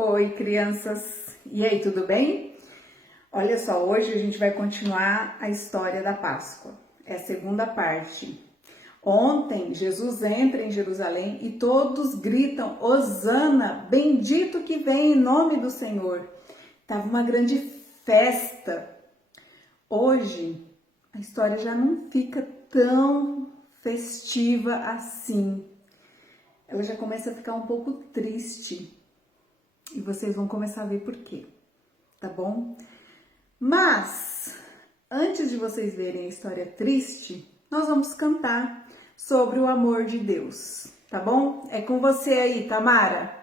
Oi, crianças! E aí, tudo bem? Olha só, hoje a gente vai continuar a história da Páscoa. É a segunda parte. Ontem, Jesus entra em Jerusalém e todos gritam: Hosana, bendito que vem em nome do Senhor. Tava uma grande festa. Hoje, a história já não fica tão festiva assim. Ela já começa a ficar um pouco triste. E vocês vão começar a ver por quê, tá bom? Mas, antes de vocês verem a história triste, nós vamos cantar sobre o amor de Deus, tá bom? É com você aí, Tamara.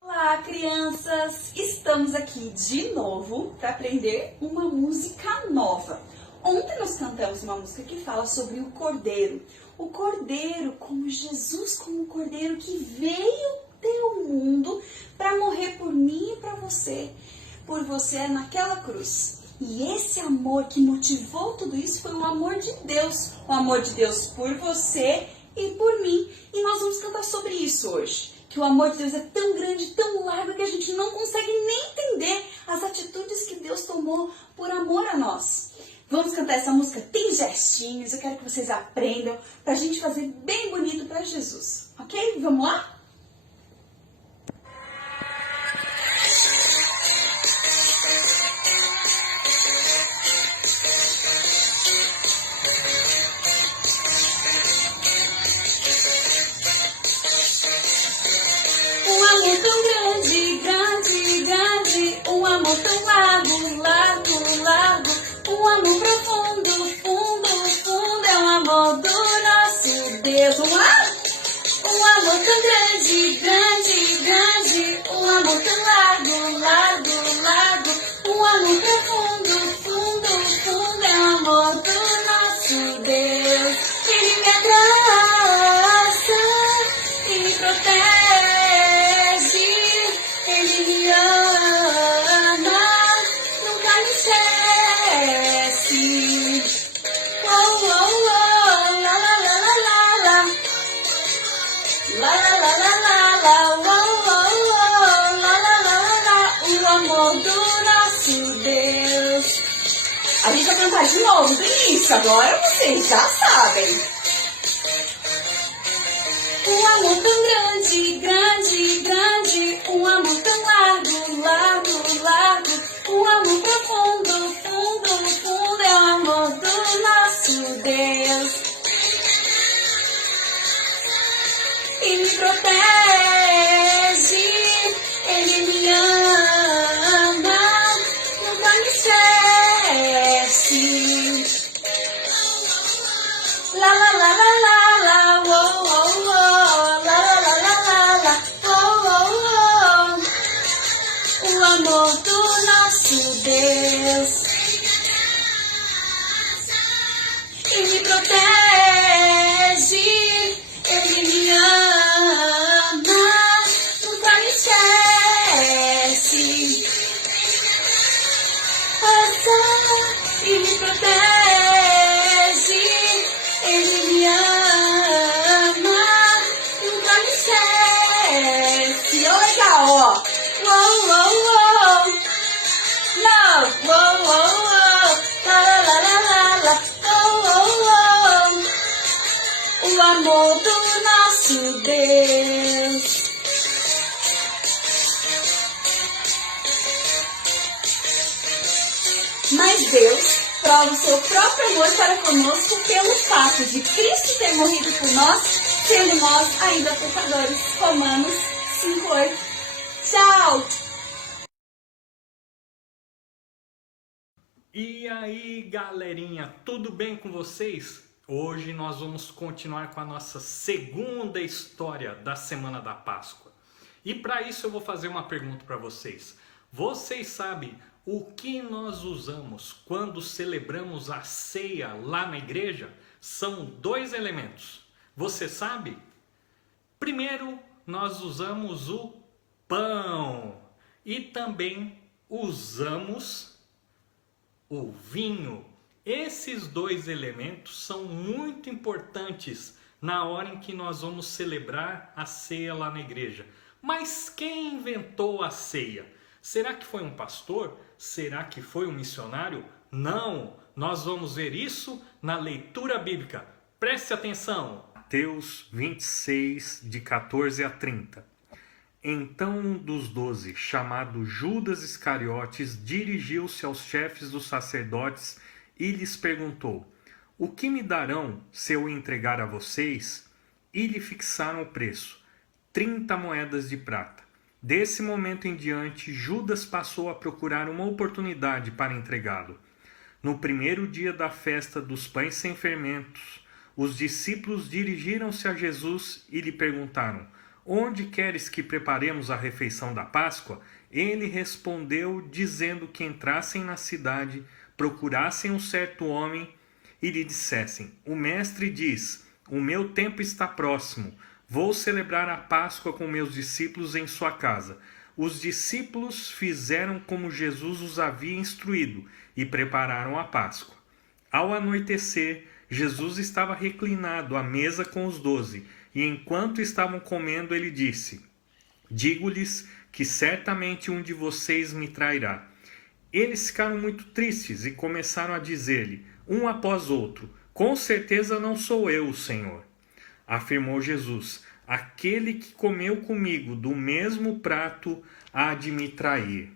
Olá, crianças! Estamos aqui de novo para aprender uma música nova. Ontem nós cantamos uma música que fala sobre o Cordeiro. O Cordeiro, como Jesus, como o Cordeiro que veio ao mundo para morrer por mim e por você naquela cruz. E esse amor que motivou tudo isso foi o amor de Deus. O amor de Deus por você e por mim. E nós vamos cantar sobre isso hoje. Que o amor de Deus é tão grande, tão largo, que a gente não consegue nem entender as atitudes que Deus tomou por amor a nós. Vamos cantar essa música? Tem gestinhos, eu quero que vocês aprendam pra gente fazer bem bonito pra Jesus. Ok? Vamos lá? Um amor tão grande, grande, grande, um amor tão largo, largo, largo, um amor profundo, fundo, fundo, é o amor do nosso Deus. Vamos lá? Um amor tão grande, grande, grande, um amor tão largo, largo, largo, um amor profundo, fundo, fundo, é o amor do nosso Deus. Ele me abraça e me protege. Ele me ama, nunca me esquece. Oh, oh, oh, la, la, la, la, la, la. La, la, la, la, la, la, oh, oh, oh, la, la, la, la, la. O amor do nosso Deus. A gente vai cantar de novo do início, agora vocês já sabem. Um amor tão grande, grande, grande, um amor tão largo, largo, largo, um amor profundo, fundo, fundo, é o amor do nosso Deus. E me protege, Ele me ama, nunca me esquece. La, la, la, la, la, la, oh, oh, oh, la, la, la, la, la, la, oh, oh, oh, o amor do nosso Deus. E me protege, Ele me ama, nunca me esquece. E me protege, Ele me ama, nunca me esquece. Ó, legal, ó. Uou, uou, uou. Não, uou, uou, uou. La, la, la, la, la, la. Oh, oh, oh. O amor do nosso Deus. Mas Deus prova o seu próprio amor para conosco pelo fato de Cristo ter morrido por nós, sendo nós ainda pecadores. Romanos 5:8. Tchau! E aí, galerinha, tudo bem com vocês? Hoje nós vamos continuar com a nossa segunda história da Semana da Páscoa. E para isso eu vou fazer uma pergunta para vocês. Vocês sabem o que nós usamos quando celebramos a ceia lá na igreja? São dois elementos. Você sabe? Primeiro, nós usamos o pão e também usamos o vinho. Esses dois elementos são muito importantes na hora em que nós vamos celebrar a ceia lá na igreja. Mas quem inventou a ceia? Será que foi um pastor? Será que foi um missionário? Não! Nós vamos ver isso na leitura bíblica. Preste atenção! Mateus 26, de 14 a 30. Então um dos 12, chamado Judas Iscariotes, dirigiu-se aos chefes dos sacerdotes e lhes perguntou: o que me darão se eu entregar a vocês? E lhe fixaram o preço, 30 moedas de prata. Desse momento em diante, Judas passou a procurar uma oportunidade para entregá-lo. No primeiro dia da festa dos pães sem fermentos, os discípulos dirigiram-se a Jesus e lhe perguntaram: onde queres que preparemos a refeição da Páscoa? Ele respondeu, dizendo que entrassem na cidade, procurassem um certo homem e lhe dissessem: o mestre diz, o meu tempo está próximo, vou celebrar a Páscoa com meus discípulos em sua casa. Os discípulos fizeram como Jesus os havia instruído e prepararam a Páscoa. Ao anoitecer, Jesus estava reclinado à mesa com os 12, e enquanto estavam comendo, ele disse: digo-lhes que certamente um de vocês me trairá. Eles ficaram muito tristes e começaram a dizer-lhe, um após outro: com certeza não sou eu, Senhor. Afirmou Jesus: aquele que comeu comigo do mesmo prato há de me trair.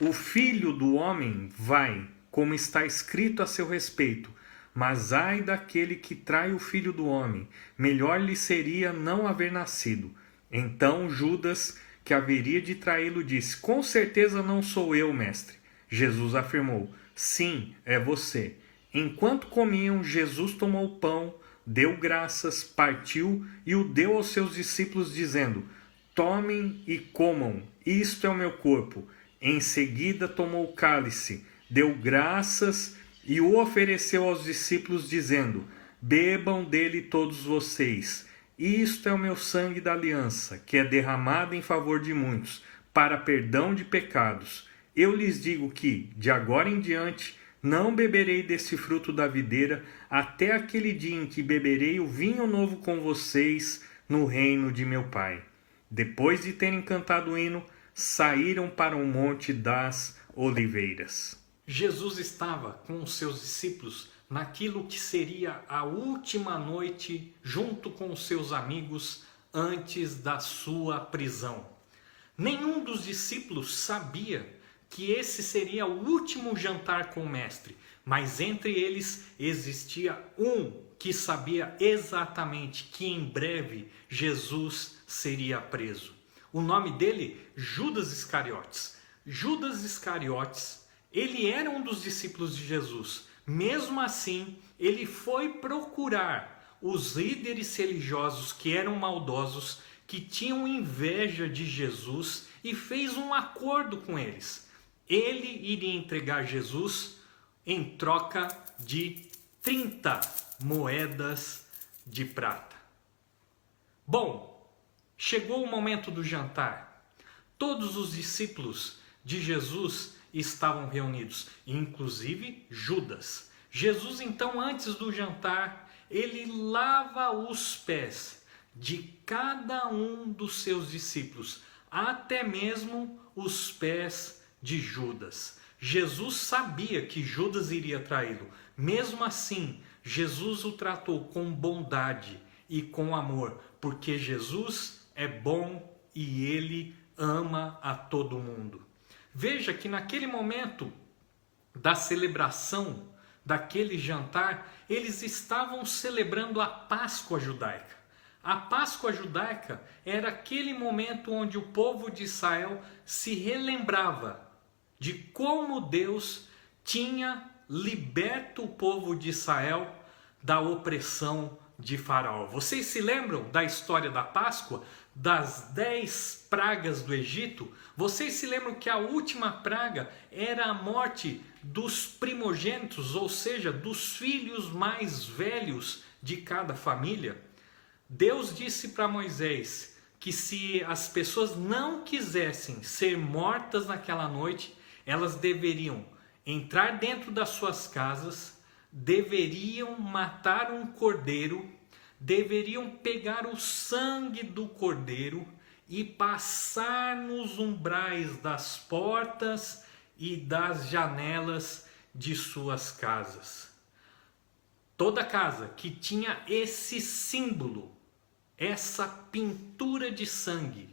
O Filho do Homem vai, como está escrito a seu respeito, mas ai daquele que trai o Filho do Homem, melhor lhe seria não haver nascido. Então Judas, que haveria de traí-lo, disse: com certeza não sou eu, mestre. Jesus afirmou: sim, é você. Enquanto comiam, Jesus tomou o pão, deu graças, partiu e o deu aos seus discípulos, dizendo: tomem e comam, isto é o meu corpo. Em seguida tomou o cálice, deu graças e o ofereceu aos discípulos, dizendo: bebam dele todos vocês. Isto é o meu sangue da aliança, que é derramado em favor de muitos, para perdão de pecados. Eu lhes digo que, de agora em diante, não beberei desse fruto da videira, até aquele dia em que beberei o vinho novo com vocês no reino de meu Pai. Depois de terem cantado o hino, saíram para o Monte das Oliveiras. Jesus estava com os seus discípulos naquilo que seria a última noite junto com os seus amigos antes da sua prisão. Nenhum dos discípulos sabia que esse seria o último jantar com o mestre, mas entre eles existia um que sabia exatamente que em breve Jesus seria preso. O nome dele, Judas Iscariotes. Judas Iscariotes, ele era um dos discípulos de Jesus. Mesmo assim, ele foi procurar os líderes religiosos que eram maldosos, que tinham inveja de Jesus, e fez um acordo com eles. Ele iria entregar Jesus em troca de 30 moedas de prata. Bom, chegou o momento do jantar. Todos os discípulos de Jesus estavam reunidos, inclusive Judas. Jesus, então, antes do jantar, ele lava os pés de cada um dos seus discípulos, até mesmo os pés de Judas. Jesus sabia que Judas iria traí-lo. Mesmo assim, Jesus o tratou com bondade e com amor, porque Jesus é bom e ele ama a todo mundo. Veja que naquele momento da celebração daquele jantar, eles estavam celebrando a Páscoa judaica. A Páscoa judaica era aquele momento onde o povo de Israel se relembrava de como Deus tinha liberto o povo de Israel da opressão de Faraó. Vocês se lembram da história da Páscoa? Das 10 pragas do Egito? Vocês se lembram que a última praga era a morte dos primogênitos, ou seja, dos filhos mais velhos de cada família? Deus disse para Moisés que se as pessoas não quisessem ser mortas naquela noite, elas deveriam entrar dentro das suas casas, deveriam matar um cordeiro, deveriam pegar o sangue do cordeiro e passar nos umbrais das portas e das janelas de suas casas. Toda casa que tinha esse símbolo, essa pintura de sangue,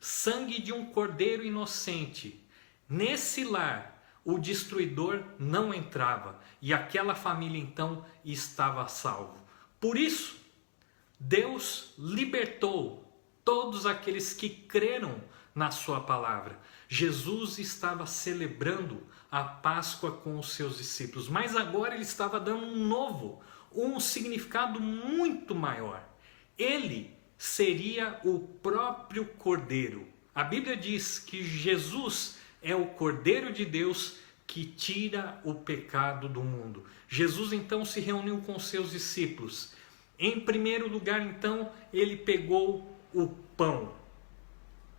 sangue de um cordeiro inocente, nesse lar o destruidor não entrava e aquela família então estava a salvo. Por isso, Deus libertou todos aqueles que creram na sua palavra. Jesus estava celebrando a Páscoa com os seus discípulos, mas agora ele estava dando um significado muito maior. Ele seria o próprio Cordeiro. A Bíblia diz que Jesus é o Cordeiro de Deus que tira o pecado do mundo. Jesus então se reuniu com seus discípulos. Em primeiro lugar, então, ele pegou o pão.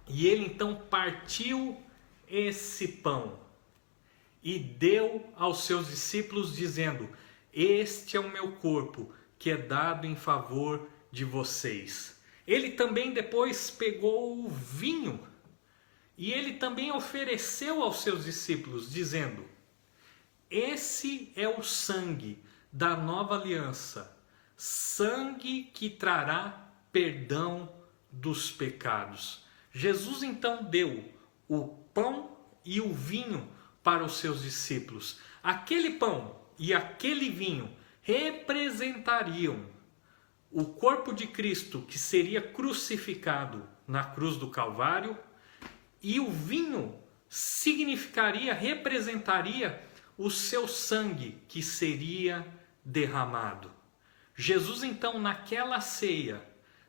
E ele então partiu esse pão e deu aos seus discípulos dizendo: este é o meu corpo que é dado em favor de vocês. Ele também depois pegou o vinho e ele também ofereceu aos seus discípulos dizendo: esse é o sangue da nova aliança, sangue que trará perdão dos pecados. Jesus então deu o pão e o vinho para os seus discípulos. Aquele pão e aquele vinho representariam o corpo de Cristo que seria crucificado na cruz do Calvário, e o vinho representaria o seu sangue que seria derramado. Jesus então naquela ceia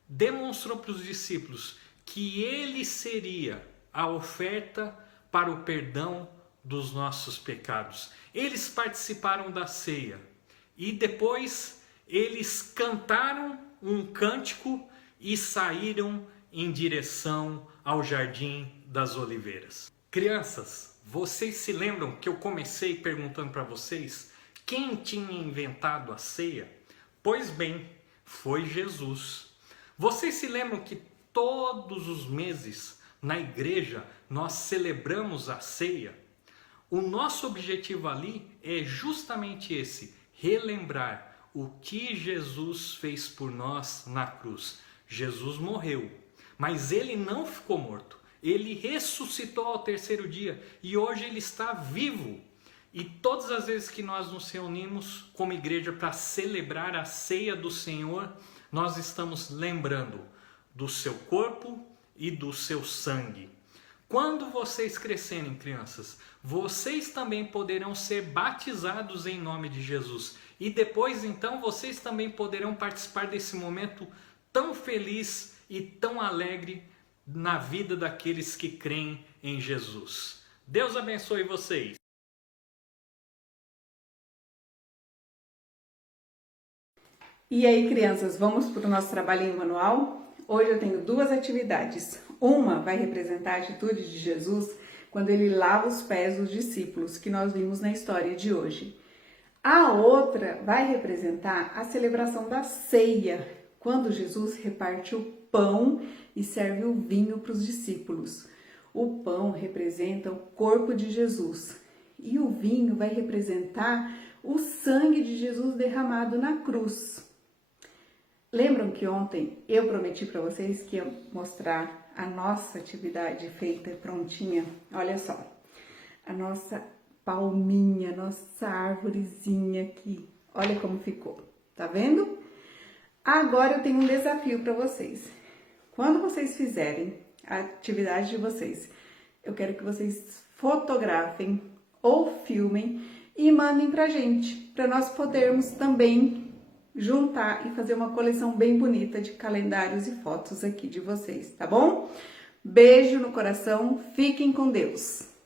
demonstrou para os discípulos que ele seria a oferta para o perdão dos nossos pecados. Eles participaram da ceia e depois eles cantaram um cântico e saíram em direção ao Jardim das Oliveiras. Crianças, vocês se lembram que eu comecei perguntando para vocês quem tinha inventado a ceia? Pois bem, foi Jesus. Vocês se lembram que todos os meses na igreja nós celebramos a ceia? O nosso objetivo ali é justamente esse: relembrar o que Jesus fez por nós na cruz. Jesus morreu, mas ele não ficou morto. Ele ressuscitou ao terceiro dia e hoje ele está vivo. E todas as vezes que nós nos reunimos como igreja para celebrar a ceia do Senhor, nós estamos lembrando do seu corpo e do seu sangue. Quando vocês crescerem, crianças, vocês também poderão ser batizados em nome de Jesus. E depois, então, vocês também poderão participar desse momento tão feliz e tão alegre na vida daqueles que creem em Jesus. Deus abençoe vocês. E aí, crianças, vamos para o nosso trabalhinho manual? Hoje eu tenho duas atividades. Uma vai representar a atitude de Jesus quando ele lava os pés dos discípulos, que nós vimos na história de hoje. A outra vai representar a celebração da ceia, quando Jesus reparte o pão e serve o vinho para os discípulos. O pão representa o corpo de Jesus e o vinho vai representar o sangue de Jesus derramado na cruz. Lembram que ontem eu prometi para vocês que ia mostrar a nossa atividade feita prontinha? Olha só, a nossa palminha, nossa árvorezinha aqui. Olha como ficou, tá vendo? Agora eu tenho um desafio para vocês. Quando vocês fizerem a atividade de vocês, eu quero que vocês fotografem ou filmem e mandem pra gente, para nós podermos também juntar e fazer uma coleção bem bonita de calendários e fotos aqui de vocês, tá bom? Beijo no coração, fiquem com Deus!